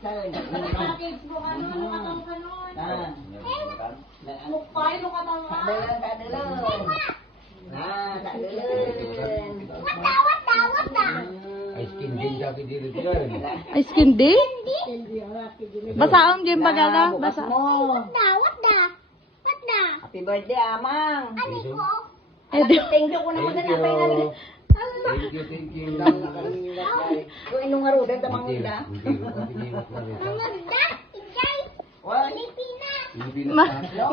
Package mo ka nun, lukataw ka nun. Mukpay, lukataw ka. Ice cream din jaki diri diyan. Ice cream di? Basaom din bagala. Basa. Happy birthday, Amang. Eh, di. Thank you ko naman na napay Thank you. Kung inong arudan, tamang uda.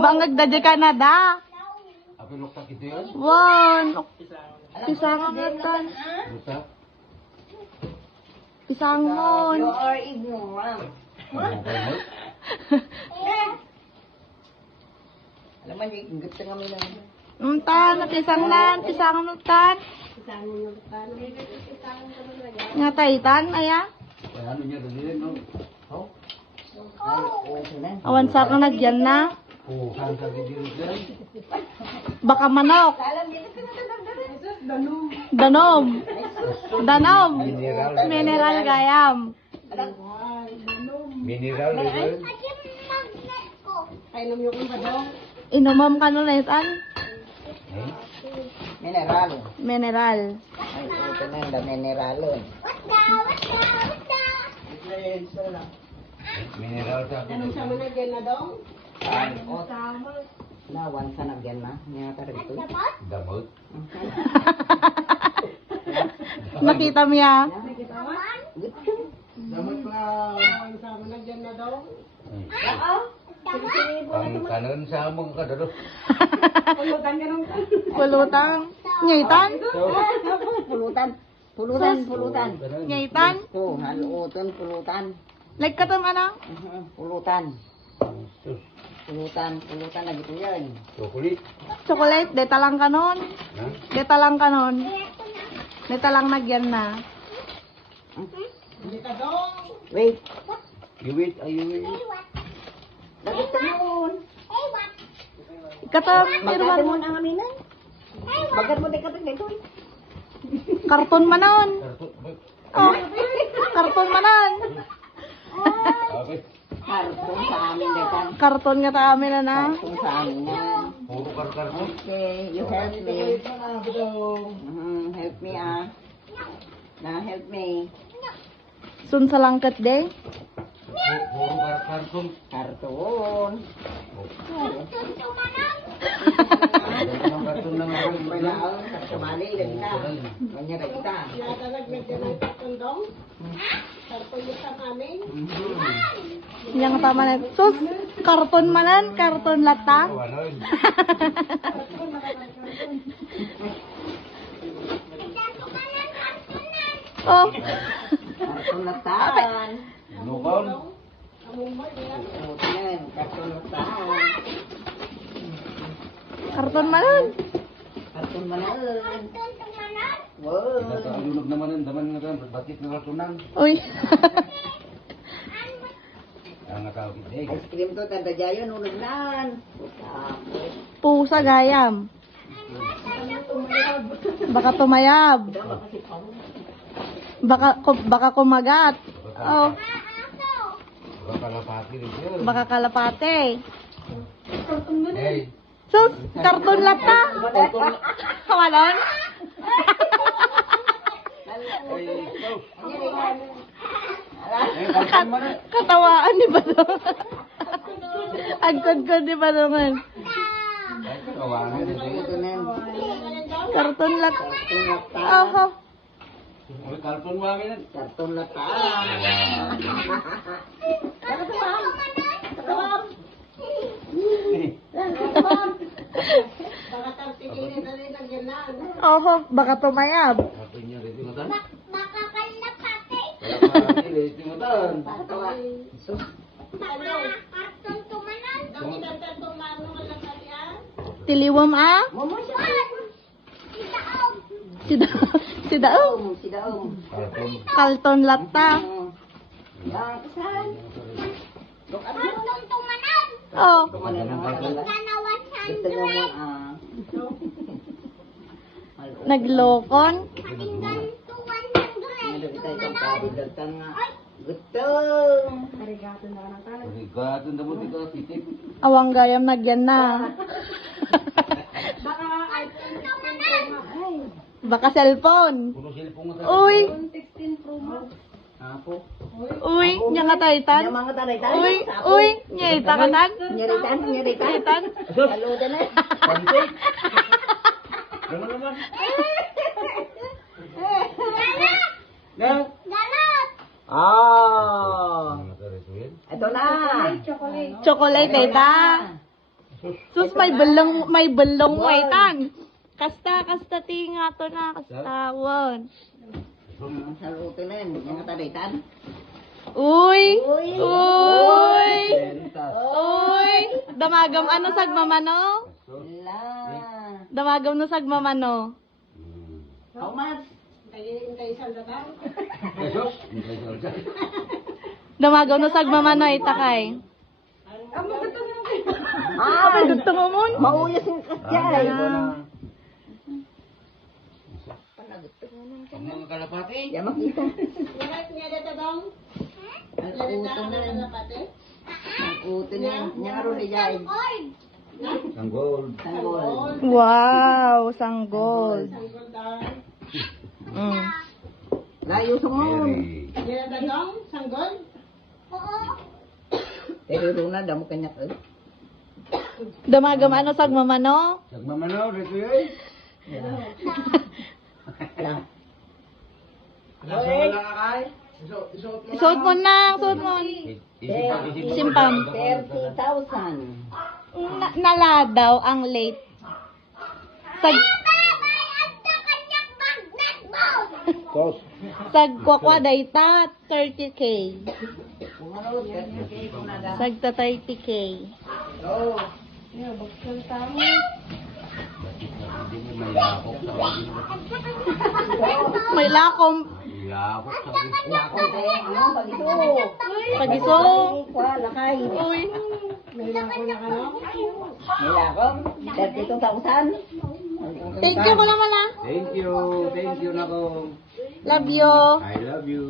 Bangag da di Canada. Apa loktak itu ya? Wow. Pisangon natan. Loktak. Pisangon. You are ignorant. Alam mo, gusto nga may lang. Untan, pisanglan, pisangon utan. Nga taitan, aya. Ano niya tadi no? Oh. Awan sa ka nagyan na. Oh, kan kaki diri diyan. Baka manok. Danom. Danom. Mineral gayam. Mineral diyan. Inomam ka nun itan. Mineral. Mineral. Ay, ito na yung mineral. Mineral sa ako. Anong sama na dyan na dong? Nawan sa nagyan na. Nga ka rito. Damot. Nakita mo ya? Damot na. Anong sama na dyan na dong? Ang kanon sa among kadaro. Pulutan ka nung Pulutang. Nyaitan. Pulutan. Nyaitan. Oh, haluton, pulutan. Like ka tam anang? Pulutan lagi po yan. Chocolate. Chocolate, deta lang kanon. Ha? Deta lang kanon. Deta lang nagyan na. Hindi ka dong. Wait, You wait, ayo wait. lagi ito yun. Katam, Magkata irwan mo mo. ang aminan. Bagat mo din katang dito. Karton manon. Kartu. Oh, karton manon. Okay. Karton sa amin dito. Karton nga ta amin na na. Karton sa amin yan. Puro kartu. Okay, you help me. Help me help me. Sun sa langkat de. Puro kartu. Karton. Kartu lang ako. Sumali lang kita. Kanya lang kita. Yata naglagyan ng karton dong. Karton yung sa amin. Yang tama na. Sus, karton manan, karton lata. Ano? Oh. Karton latan. Lukon. Karton latan. Karton manan. Karton manan. Wow. Nakaalulog naman ang daman nga kan bakit nakatunan. Uy. Ang nakakit eh. Ice cream to, tanda jayo, nunod nan. Pusa gayam. Baka tumayab. Baka kumagat. Oh, Baka kalapati rin siya. baka kalapate. Hey. Sus, karton lata. Kamalon? Katawaan ni Badong. Agkod-kod ni Badongan. Kawangan din siya. Ito na. Karton lata. Karton lata. Oho. May karton mo amin yan. Karton lata. Baka tartikin na rin nagyan na. Oho, baka tumayab. Karton niya rin tingatan. Kalapati rin tingatan. Tawa. Sus. Dong itantan tumano ka lang kanya. Tiliwam Momo siya. Si Daong. Si Daong. Karton. Kalton lata. Yan, kasan. Look at you. Oh. Kumana na nga. Gusto nyo mo, Naglokon. Ano kita itong kabidagtan nga. Gutom. Arigato na ka ng kanan. Arigato na mo dito, titip. Awang gayam nagyan na. Baka iPhone 16 Pro Max. Ay, Baka cellphone. Puro cellphone mo Uy, iPhone 16 Pro Max. Ako. uy, nya ka taytan. Yung mga taray-taray. Uy, uy, nya ita ka tan. Nyeritan, nyeritan. Taytan. Saludan na. Pancake. Ano naman? Na? Oh. Ano ka rito yan? Ito na. Chocolate. Chocolate tayta. Sus may belong mo itan. Kasta tinga to na kastawan. Saludan na. Yung taray-tan. Uy, Uy. uy, Lentas. uy. Damagam ano sagmamano? La. Damagam no sagmamano. How much? Hintay isang datang. Pesos? Hindi kayo sa Damagam no sagmamano itakay. Amo ka to na. Kapag gusto mo mon. Mauyas yung kasyay. Mga kalapati. Yan makita. Ngat niya dito dong. Ang Dito uto ang na. pati. Ang uto na. Yung aro ni Jai. Sanggol. Sanggol. Wow, sanggol. Sanggol daw. Mm. Layo sumon. Mary. Dito dong, sanggol. Pero runa damo kanya ko. Damagam ano sagmamano? Nagmamanaw, rito yun. Ala. Isuot mo na, isuot mo. Simpam. 30,000. Naladaw ang late. Sag Sos. sagkwakwa dayta 30k. Kung ano, 30K kung nada. Sagta 30k. Oh. Yo, bakal tamo. Hindi mo may lakok sa kabin. May lakom Lakok sa kabin. Konti, ano, pag-iso. pagiso. Kwa, lakay. Uy. May lako na ka no? May lakong, 32,000. Thank you ko naman ah. Thank you. Thank you na ko. Love you. I love you.